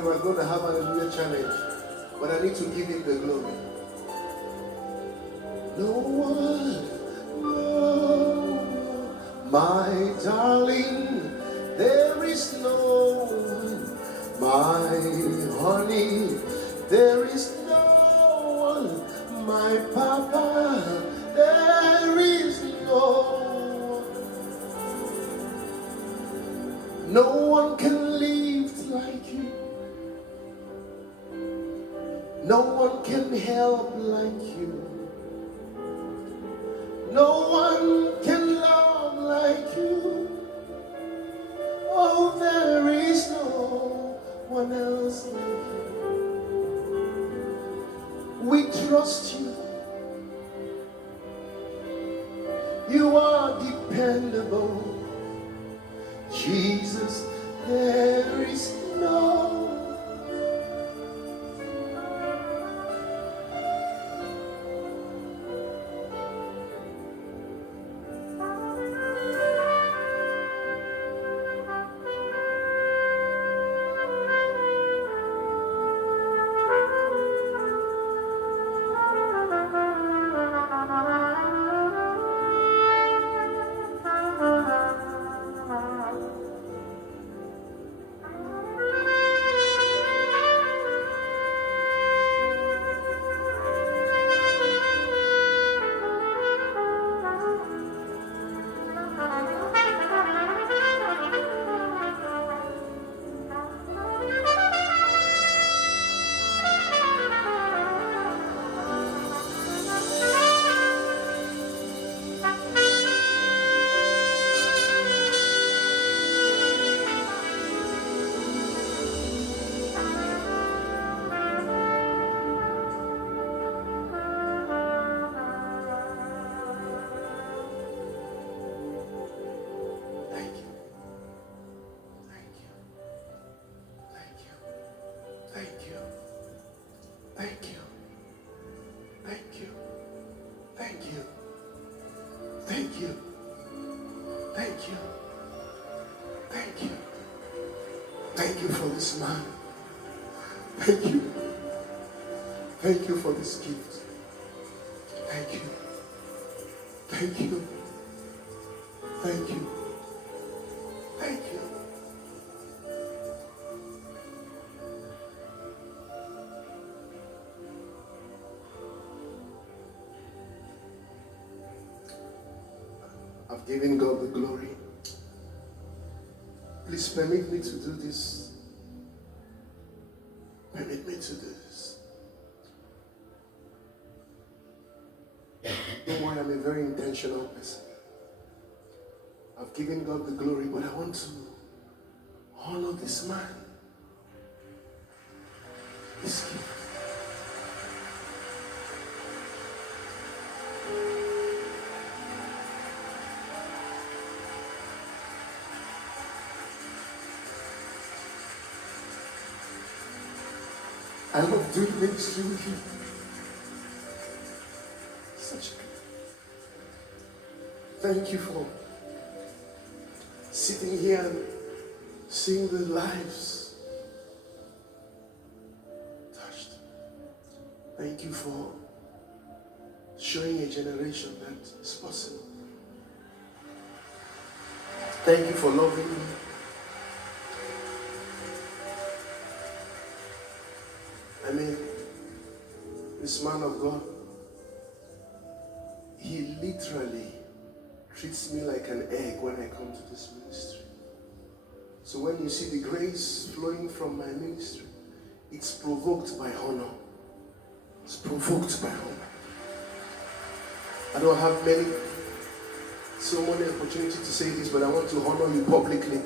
morning we're going to have an hallelujah challenge, but I need to give him the glory. No one, no, my darling, there is no one, my honey, there is no one, my papa, there is no one. No one can live like you. No one can help like you. No one can love like you. Oh, there is no one else like you. We trust you. You are dependable. Jesus, there is no. Thank you for this man. Thank you. Thank you for this gift. Thank you. Thank you. Thank you. Thank you. I've given God the glory. Please permit me to do this. Permit me to do this. Don't worry, I'm a very intentional person. I've given God the glory, but I want to honor this man. This gift. I love doing ministry with you. Such a good. Thank you for sitting here and seeing the lives touched. Thank you for showing a generation that is possible. Thank you for loving me. I mean, this man of God, he literally treats me like an egg when I come to this ministry. So when you see the grace flowing from my ministry, it's provoked by honor. It's provoked by honor. I don't have so many opportunities to say this, but I want to honor you publicly.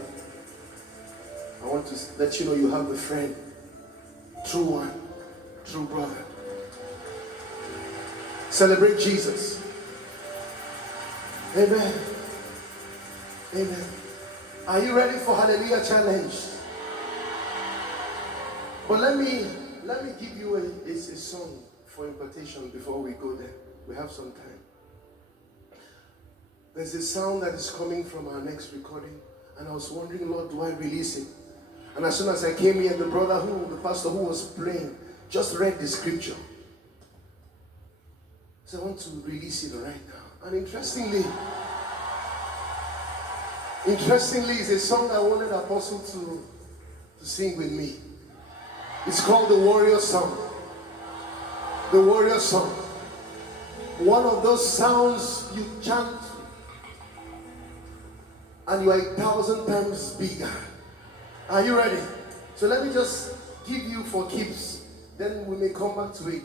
I want to let you know you have a friend, true one. True brother. Celebrate Jesus. Amen. Amen. Are you ready for Hallelujah Challenge? But let me give you a song for impartation before we go there. We have some time. There's a sound that is coming from our next recording, and I was wondering, Lord, do I release it? And as soon as I came here, the pastor who was praying, just read the scripture. So I want to release it right now. And interestingly, it's a song I wanted Apostle to sing with me. It's called the Warrior Song. The Warrior Song. One of those sounds you chant and you are 1,000 times bigger. Are you ready? So let me just give you for keeps. Then we may come back to it.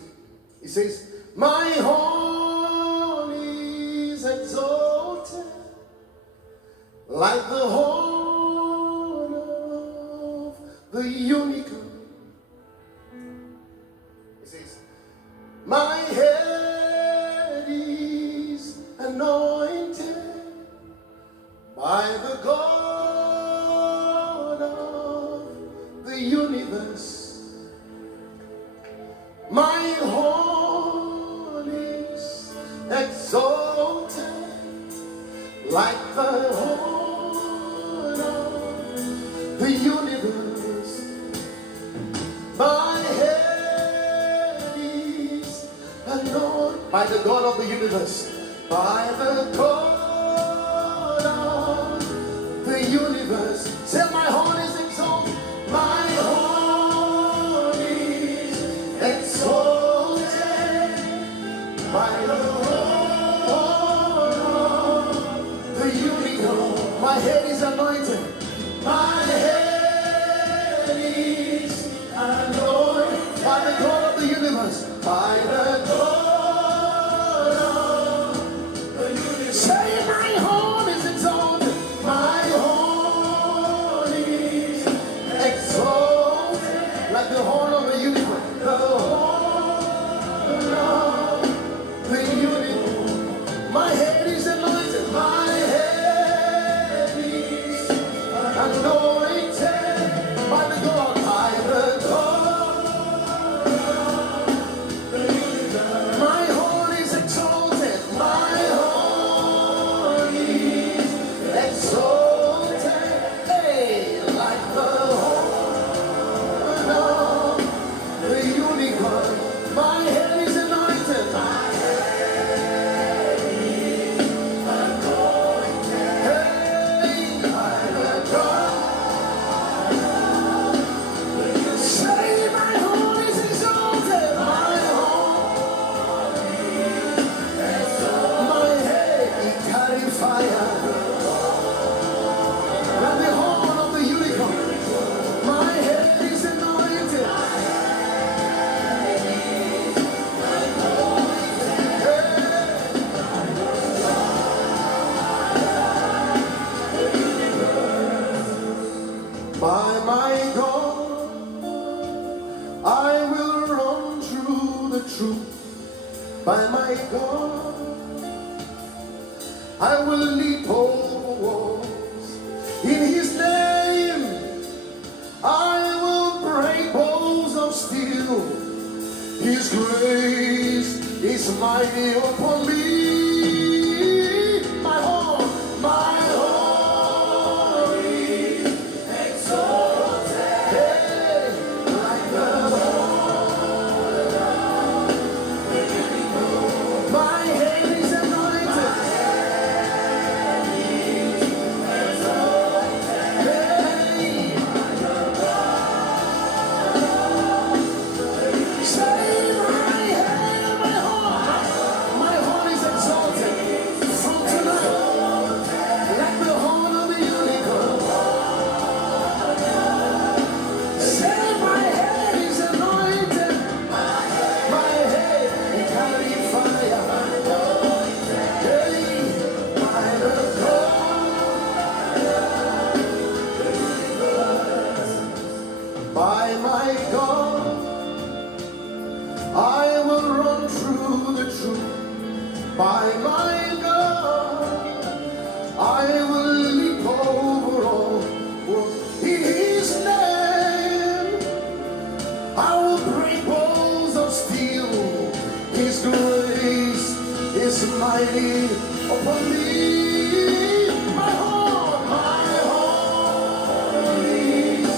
It says, my horn is exalted like the horn of the unicorn. It says, my head is anointed by the God of the universe. My horn is exalted like the horn of the universe. My head is anointed by the God of the universe. By the God of the universe. Say, my horn is exalted. My horn is exalted by the horn of the unicorn. My head is anointed. My head is anointed by the God of the universe. By the God of the universe. Say, my horn is exalted. My horn is exalted like the horn of the unicorn. The horn of the unicorn. My head is anointed. My head is anointed by the God. By the God of the universe. My horn is exalted. My horn is exalted. Hey, like the horn of the unicorn. My head is anointed. My head is anointed. Hey, by the God. Say, my horn is exalted. My horn is exalted. My head, it carry fire. Like the horn of the unicorn. My head is anointed. By my God, I will run through the troop. By my God, I will leap over walls. In His name, I will break bows of steel. His grace is mighty upon me. My horn is exalted. Hey, like the horn of the unicorn. My head is anointed. Hey, say, my head and my horn. My horn is exalted from tonight, like the horn of the unicorn. Say, my head is anointed. My head, it carry fire. Hey, by the God. By my God, I will run through the troop. By my God, I will leap over all walls. In His name, I will break bows of steel. His grace is mighty upon me. My horn is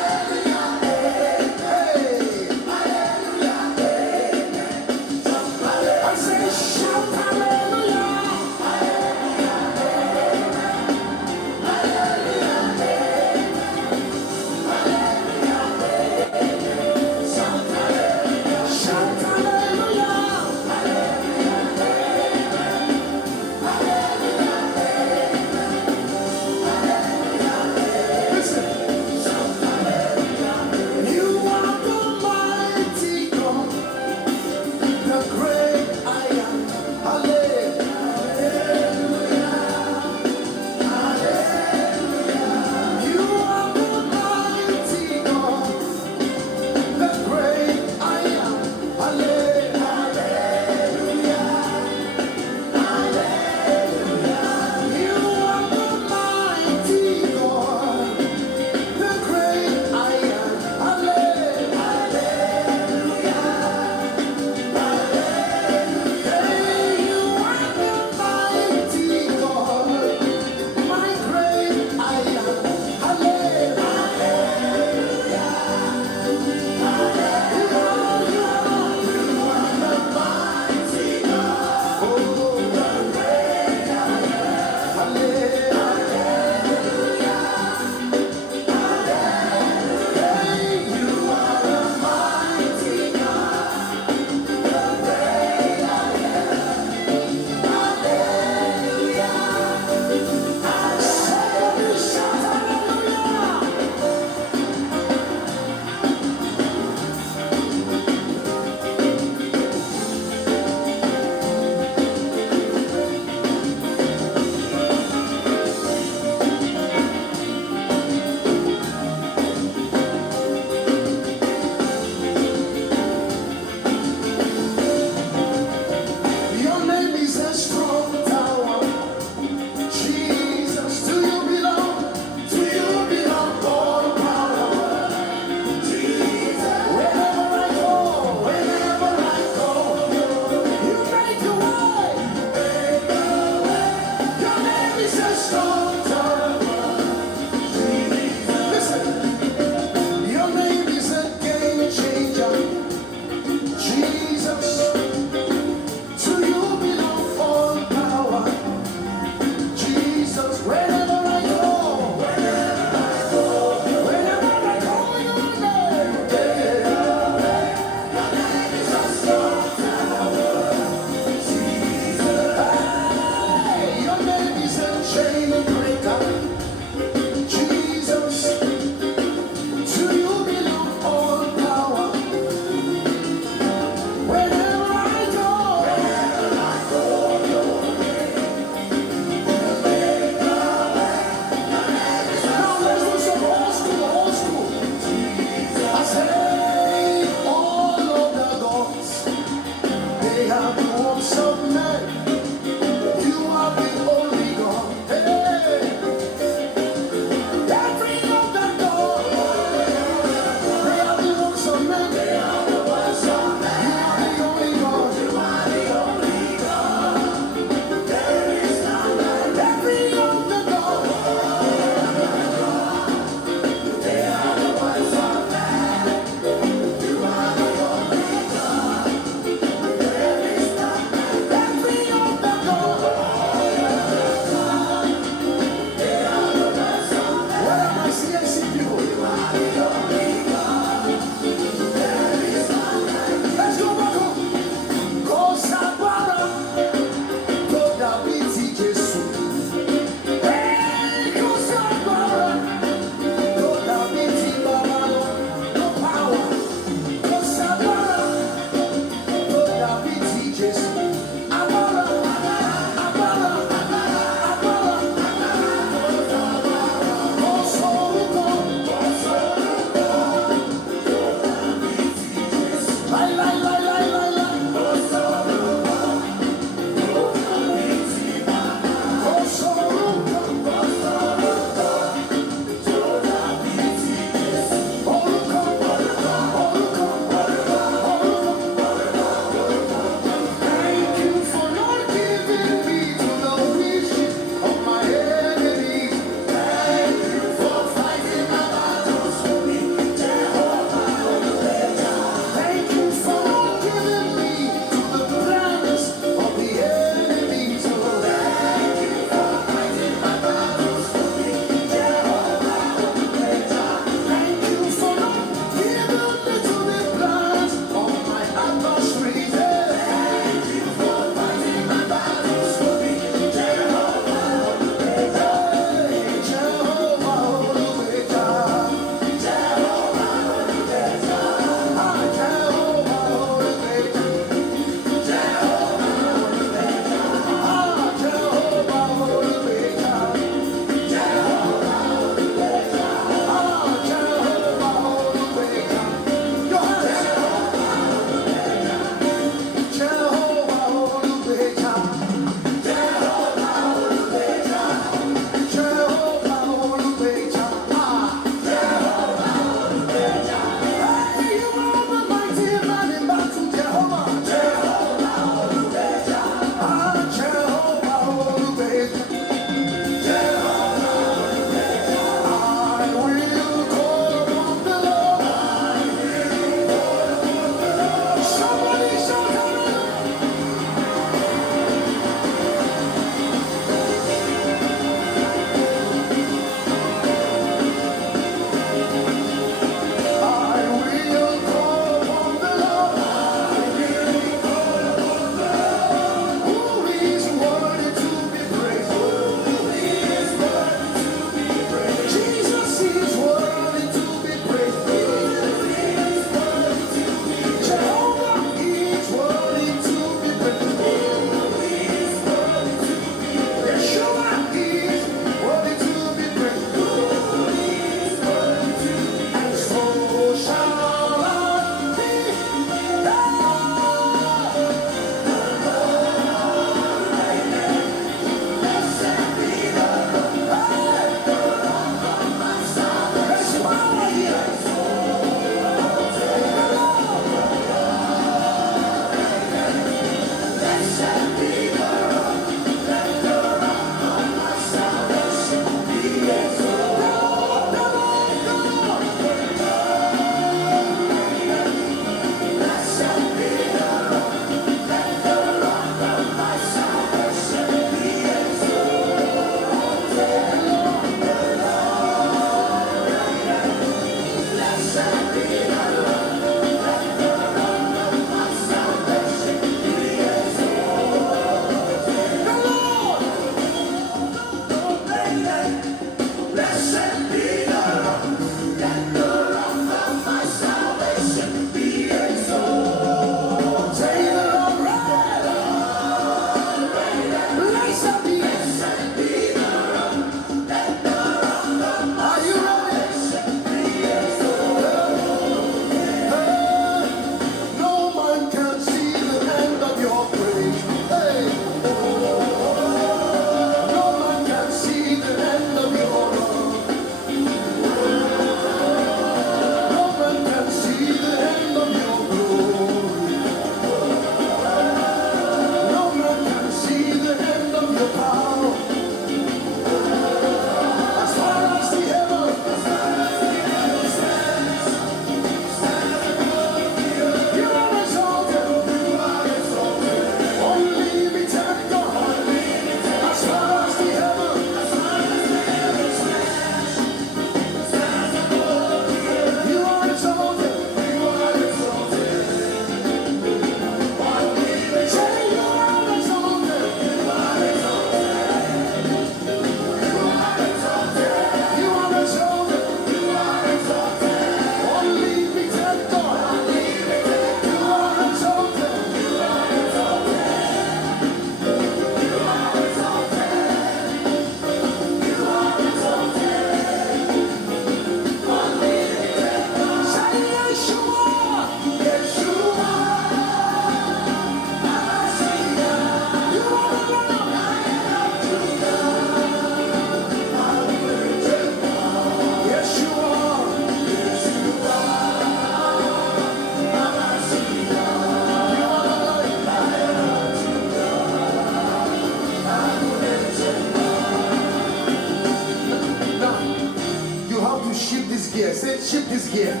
here.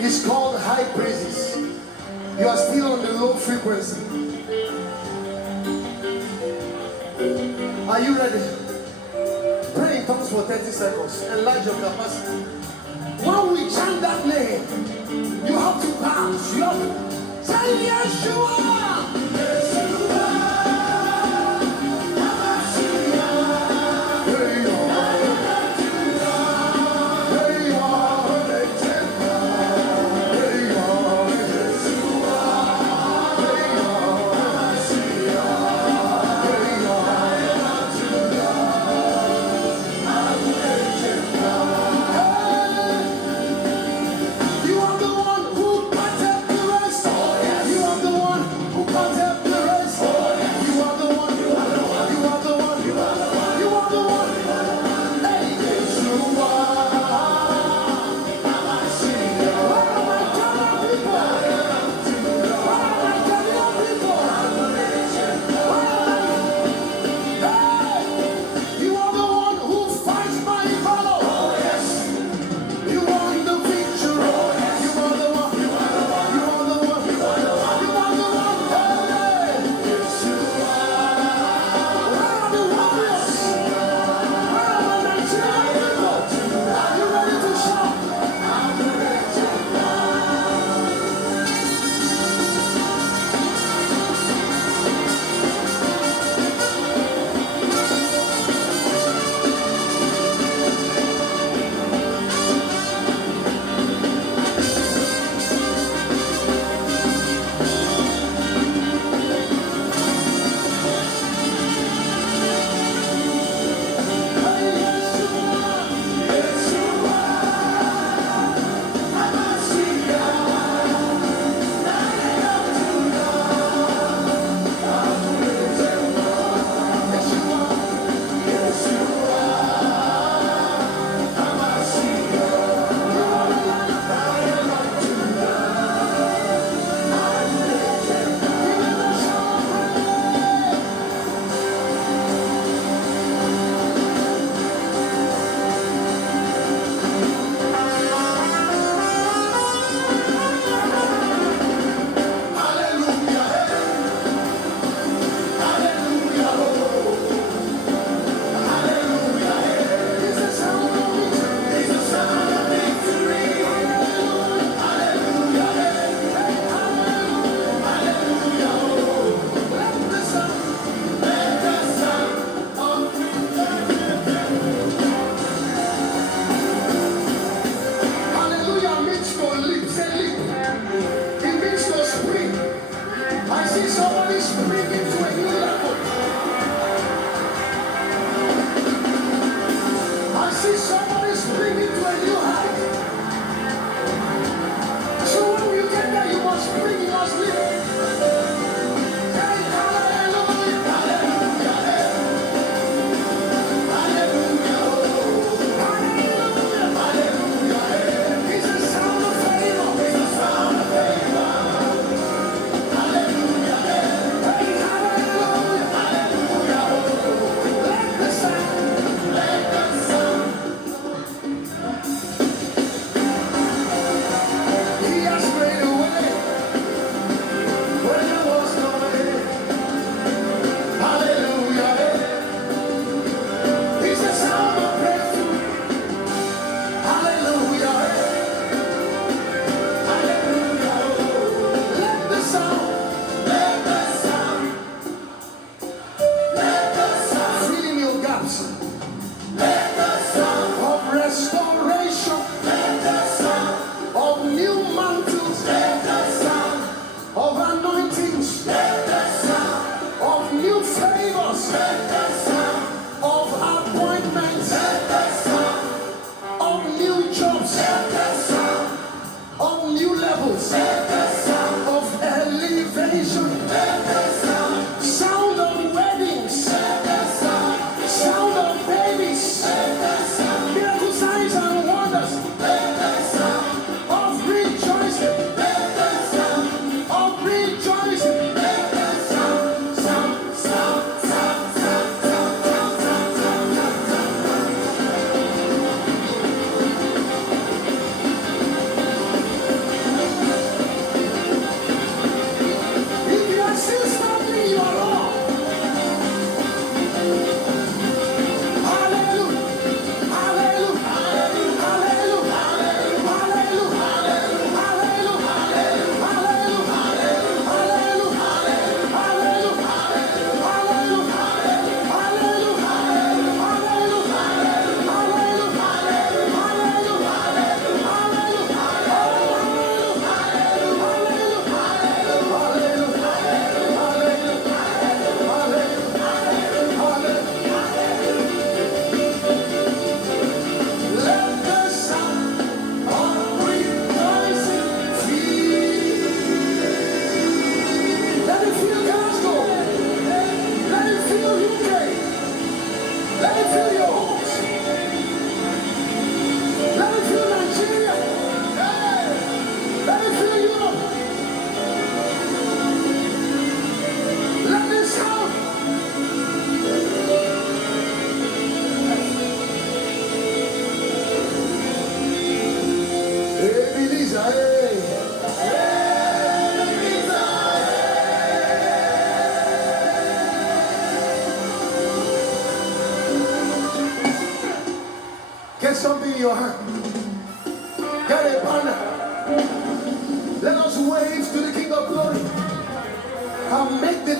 It's called high praises. You are still on the low frequency. Are you ready? Pray in tongues for 30 seconds. Enlarge your capacity. When we chant that name, you have to bounce. You have to say Yeshua. You are the one who parted the rest. You are the one who parted the rest.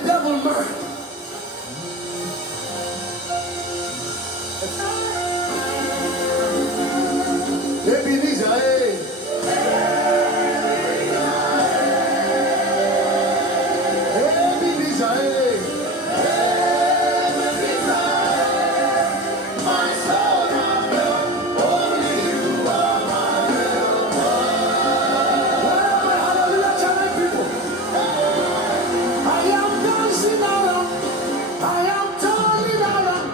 devil mad. Ebenezer, hey. Ebenezer, hey. My soul, only you are my helper. Hallelujah, challenge people. I am dancing around, I am turning around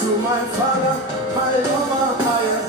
to my Father, my lover, I am.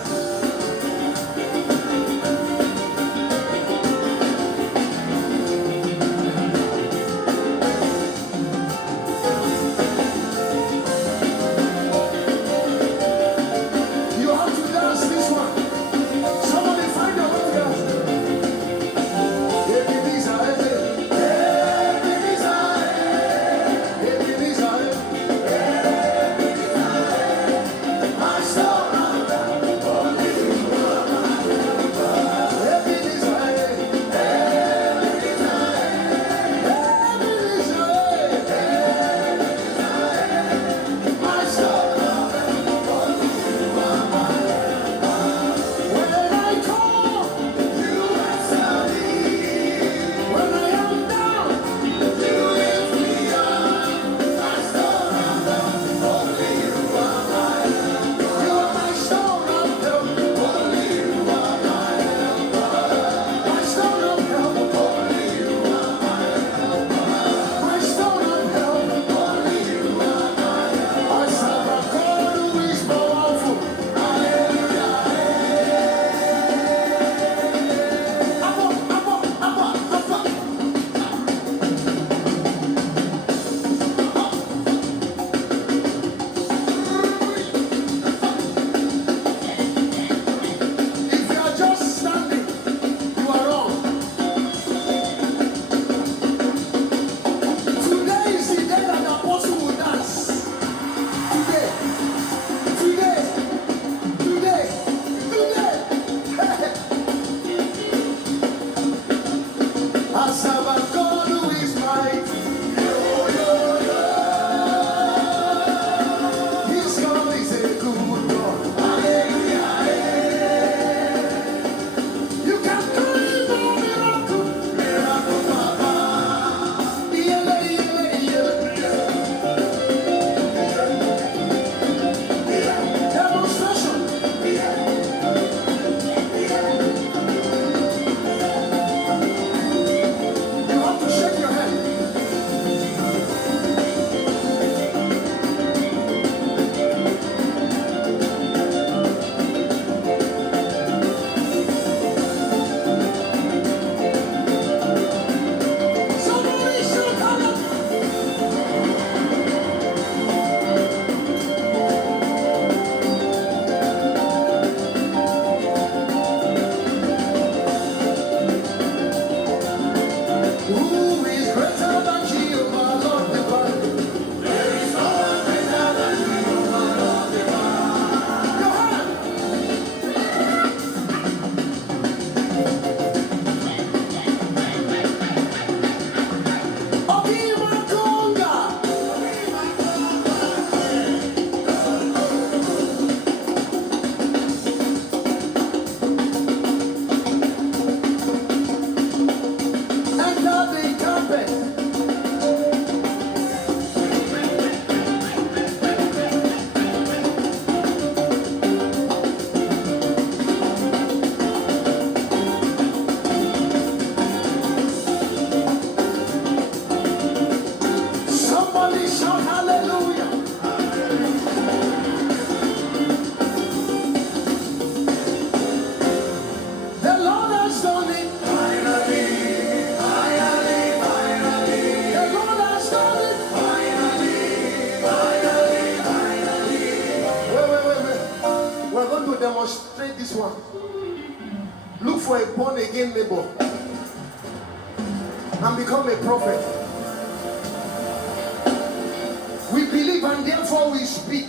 Demonstrate this one. Look for a born again neighbor and become a prophet. We believe and therefore we speak.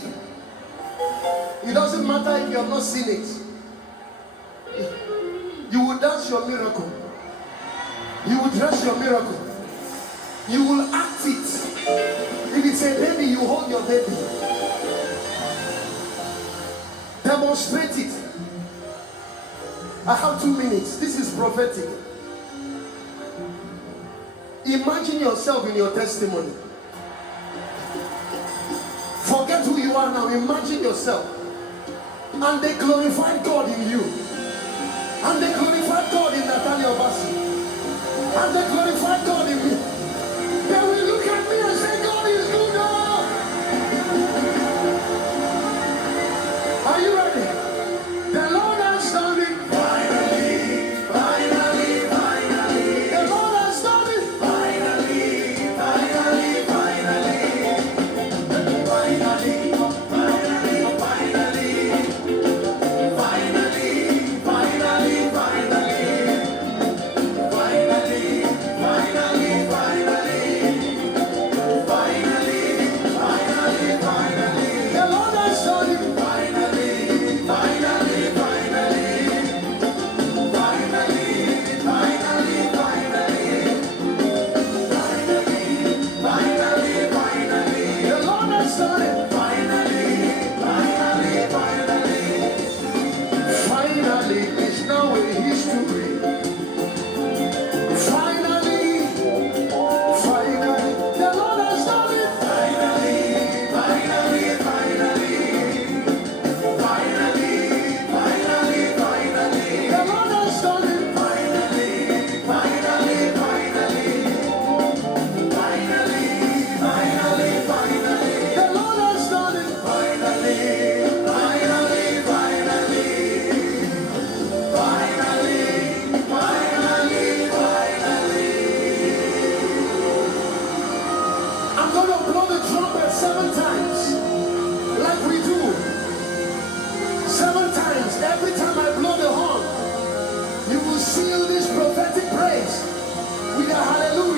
It doesn't matter if you have not seen it. You will dance your miracle. You will dress your miracle. You will act it. is a baby, you hold your baby. Demonstrate it. I have 2 minutes. This is prophetic. Imagine yourself in your testimony. Forget who you are now. Imagine yourself. And they glorified God in you. And they glorified God in Nathiel Bassey. And they glorified God in me. They will look at me and say, God is good. Are you ready? The Lord has done it. Finally, finally, finally. The Lord has done it. Finally, finally, finally. Finally, finally, finally. Finally, finally, finally. Finally, finally, finally. Finally, finally, finally. The Lord has done it. Every time I blow the horn, you will seal this prophetic praise with a hallelujah.